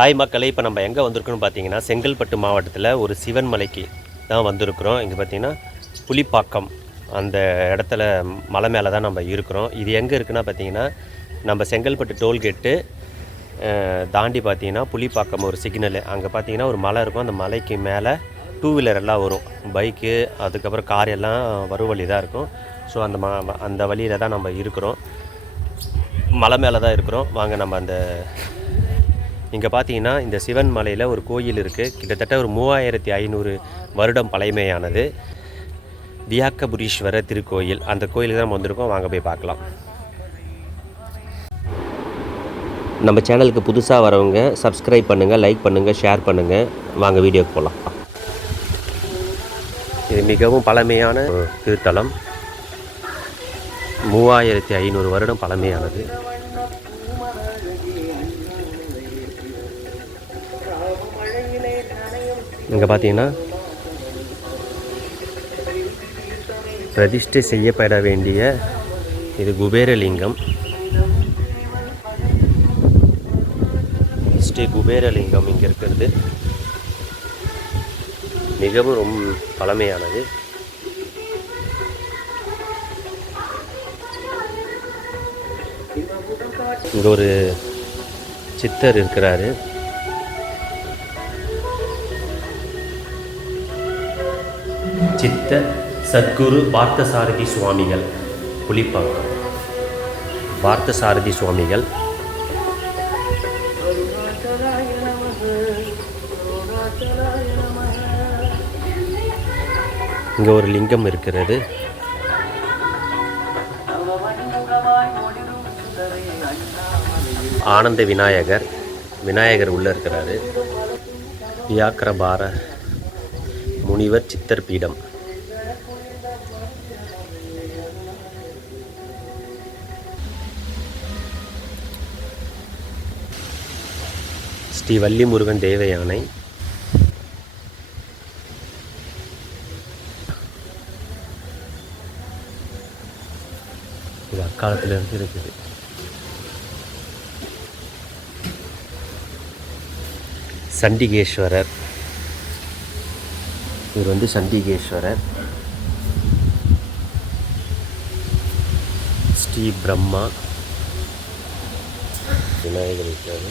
Hi மக்களை இப்போ நம்ம எங்கே வந்திருக்கோம்னு பார்த்தீங்கன்னா செங்கல்பட்டு மாவட்டத்தில் ஒரு சிவன் மலைக்கு தான் வந்திருக்கிறோம். இங்கே பார்த்தீங்கன்னா புலிப்பாக்கம் அந்த இடத்துல மலை மேலே தான் நம்ம இருக்கிறோம். இது எங்கே இருக்குன்னா பார்த்தீங்கன்னா நம்ம செங்கல்பட்டு டோல்கேட்டு தாண்டி பார்த்தீங்கன்னா புலிப்பாக்கம் ஒரு சிக்னலு. அங்கே பார்த்தீங்கன்னா ஒரு மலை இருக்கும். அந்த மலைக்கு மேலே டூ வீலர் எல்லாம் வரும். பைக்கு அதுக்கப்புறம் கார் எல்லாம் வரும் வழி தான் இருக்கும். ஸோ அந்த ம அந்த வழியில் தான் நம்ம இருக்கிறோம். மலை மேலே தான் இருக்கிறோம். வாங்க நம்ம அந்த இங்கே பார்த்தீங்கன்னா இந்த சிவன் மலையில் ஒரு கோயில் இருக்குது கிட்டத்தட்ட ஒரு மூவாயிரத்தி ஐநூறு வருடம் பழமையானது. வியாக்கபுரீஸ்வரர் திருக்கோயில். அந்த கோயிலுக்கு தான் வந்திருக்கோம். வாங்க போய் பார்க்கலாம். நம்ம சேனலுக்கு புதுசாக வரவங்க சப்ஸ்கிரைப் பண்ணுங்கள் லைக் பண்ணுங்கள் ஷேர் பண்ணுங்கள் வாங்க வீடியோக்கு போகலாம் இது மிகவும் பழமையான திருத்தலம். மூவாயிரத்தி ஐநூறு வருடம் பழமையானது. இங்கே பார்த்தீங்கன்னா பிரதிஷ்டை செய்யப்பட வேண்டிய இது குபேரலிங்கம். ஸ்ரீ குபேரலிங்கம் இங்கே இருக்கிறது. மிகவும் ரொம்ப பழமையானது. இங்கே ஒரு சித்தர் இருக்கிறாரு. சித்த சத்குரு பார்த்தசாரதி சுவாமிகள். புலிப்பாக்கம் பார்த்தசாரதி சுவாமிகள். இங்கே ஒரு லிங்கம் இருக்கிறது. ஆனந்த விநாயகர். விநாயகர் உள்ளே இருக்கிறாரு. வியாக்கிரபார முனிவர் சித்தர் பீடம். ஸ்ரீ வள்ளிமுருகன் தேவ யானை இது அக்காலத்தில் இருந்து இருக்குது. சண்டிகேஸ்வரர். இவர் வந்து சண்டிகேஸ்வரர். ஸ்ரீ பிரம்மா. விநாயகர் இருக்காரு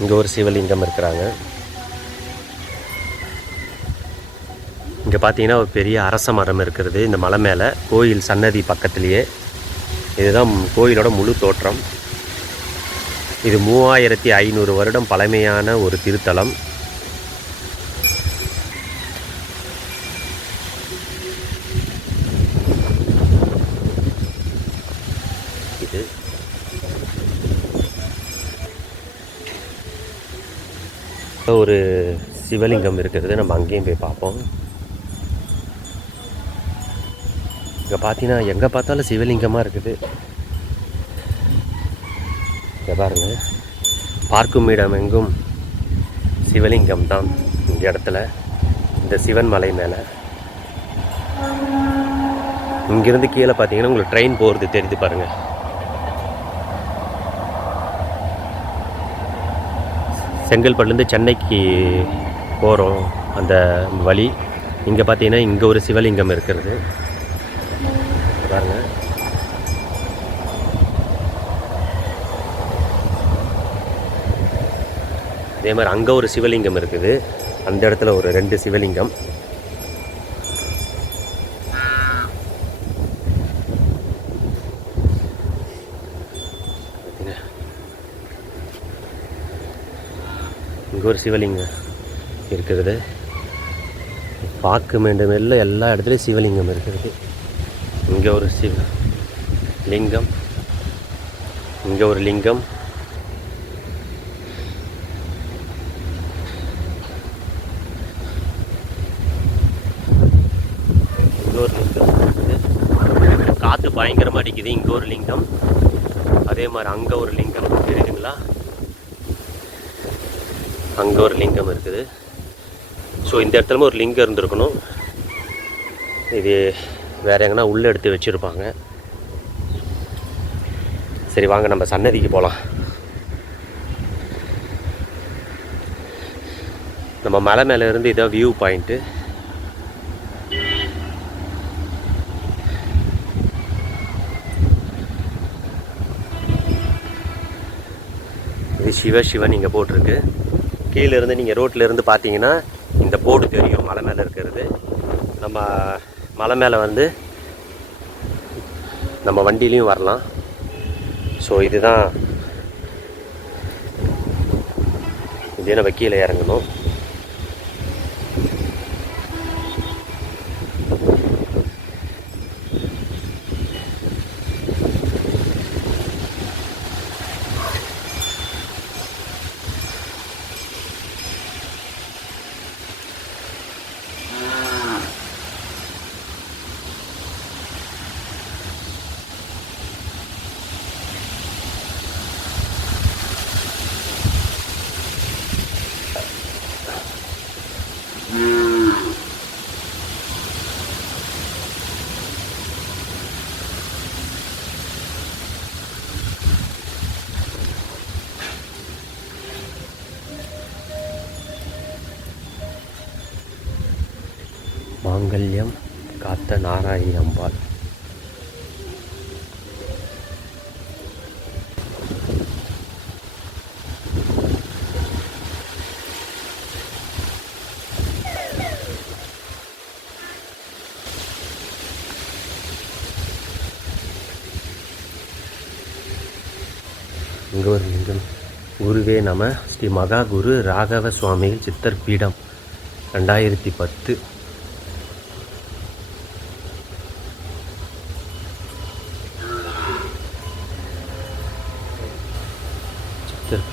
இங்கே ஒரு சிவலிங்கம் இருக்கிறாங்க. இங்கே பார்த்தீங்கன்னா ஒரு பெரிய அரச மரம் இருக்கிறது இந்த மலை மேலே கோயில் சன்னதி பக்கத்துலேயே. இதுதான் கோயிலோட முழு தோற்றம். இது மூவாயிரத்தி ஐநூறு வருடம் பழமையான ஒரு திருத்தலம் இது ஒரு சிவலிங்கம் இருக்கிறது. நம்ம அங்கேயும் போய் பார்ப்போம். இங்கே பார்த்தீங்கன்னா எங்கே பார்த்தாலும் சிவலிங்கமாக இருக்குது. இங்கே பாருங்கள் பார்க்கும் இடம் எங்கும் சிவலிங்கம் தான். இந்த இடத்துல இந்த சிவன் மலை மேலே. இங்கேருந்து கீழே பார்த்தீங்கன்னா உங்களுக்கு ட்ரெயின் போகிறது தெரிஞ்சு பாருங்கள் செங்கல்பட்டுலேருந்து சென்னைக்கு போகிறோம். அந்த வழி. இங்கே பார்த்தீங்கன்னா இங்கே ஒரு சிவலிங்கம் இருக்கிறது. பாருங்கள் அதே மாதிரி அங்கே ஒரு சிவலிங்கம் இருக்குது. அந்த இடத்துல ஒரு ரெண்டு சிவலிங்கம். இங்கே ஒரு சிவலிங்கம் இருக்கிறது. பார்க்க வேண்டும் எல்லாம் எல்லா இடத்துலையும் சிவலிங்கம் இருக்கிறது. இங்கே ஒரு சிவ லிங்கம். இங்கே ஒரு லிங்கம். இங்கே ஒரு லிங்கம் காற்று பயங்கரமாக அடிக்குது. இங்கே ஒரு லிங்கம். அதே மாதிரி அங்கே ஒரு லிங்கம் இருக்குதுங்களா அங்கே ஒரு லிங்கம் இருக்குது. ஸோ இந்த இடத்துல ஒரு லிங்கம் இருந்திருக்கணும். இது வேறு எங்கன்னா உள்ளே எடுத்து வச்சுருப்பாங்க. சரி வாங்க நம்ம சன்னதிக்கு போகலாம் நம்ம மலை மேலே இருந்து இதான் வியூ பாயிண்ட்டு இது சிவ சிவன் இங்கே போட்டிருக்கு. கீழேருந்து நீங்கள் ரோட்டிலேருந்து பார்த்தீங்கன்னா இந்த போர்டு தெரியும் மலை மேலே இருக்கிறது. நம்ம மலை மேலே வந்து நம்ம வண்டியிலையும் வரலாம். ஸோ இதுதான். இதே நம்ம கீழே இறங்கணும். மாங்கல்யம் காத்த நாராயணி அம்பாள். இங்கே ஒரு லிங்கம். குருவே நம ஸ்ரீ மகா குரு ராகவ சுவாமிகள் சித்தர் பீடம். ரெண்டாயிரத்தி பத்து.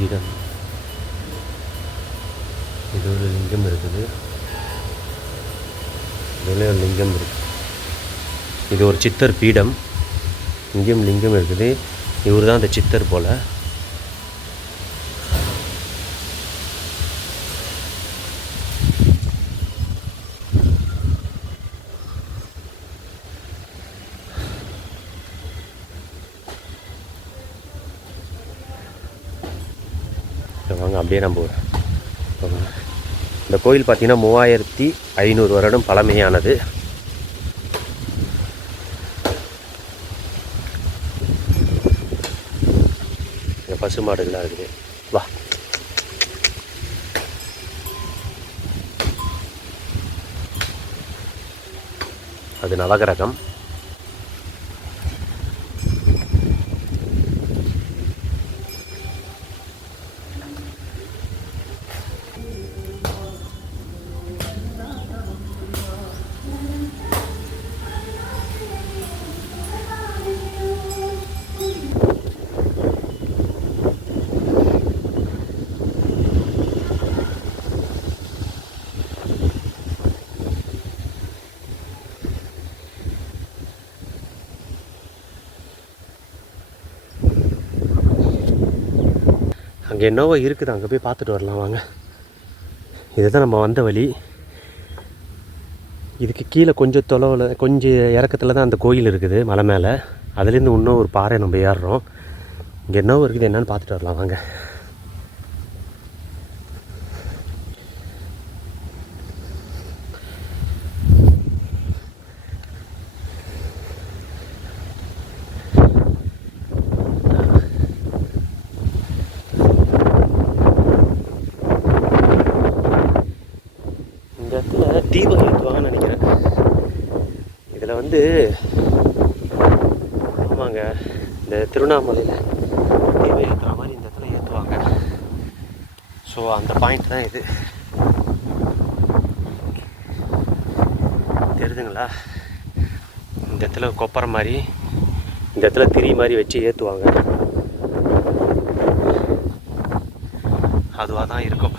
சித்தர் பீடம் இது ஒரு லிங்கம் இருக்குது. இதில் ஒரு லிங்கம் இருக்குது இது ஒரு சித்தர் பீடம். இங்கேயும் லிங்கம் இருக்குது. இவர் தான் அந்த சித்தர் போல் சரி, வாங்க அப்படியே நம்ம இந்த கோயில் பார்த்தீங்கன்னா மூவாயிரத்தி ஐநூறு வருடம் பழமையானது. பசு மாடுகளாக இருக்குது. வா. அது நவகிரகம். அங்கே என்னவோ இருக்குது அங்கே போய் பார்த்துட்டு வரலாம் வாங்க. இதுதான் நம்ம வந்த வழி. இதுக்கு கீழே கொஞ்சம் தொலைவில் கொஞ்சம் இறக்கத்தில் தான் அந்த கோயில் இருக்குது மலை மேலே. அதுலேருந்து இன்னும் ஒரு பாறை நம்ம ஏறுறோம். இங்கே என்னவோ இருக்குது என்னென்னு பார்த்துட்டு வரலாம் வாங்க இந்த இடத்துல ஏற்றுவாங்கன்னு நினைக்கிறேன். இதில் வந்து ஆமாங்க இந்த திருவண்ணாமலையில் தீபம் ஏற்றுற மாதிரி இந்த இடத்துல ஏற்றுவாங்க. ஸோ அந்த பாயிண்ட் தான் இது. தெரியுதுங்களா இந்த இடத்துல கொப்பரை மாதிரி இந்த இடத்துல திரி மாதிரி வச்சு ஏற்றுவாங்க. அதுவாக தான் இருக்கும்.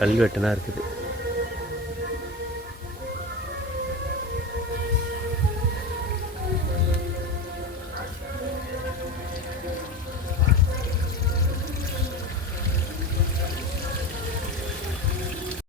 கல்வெட்டுனா இருக்குது.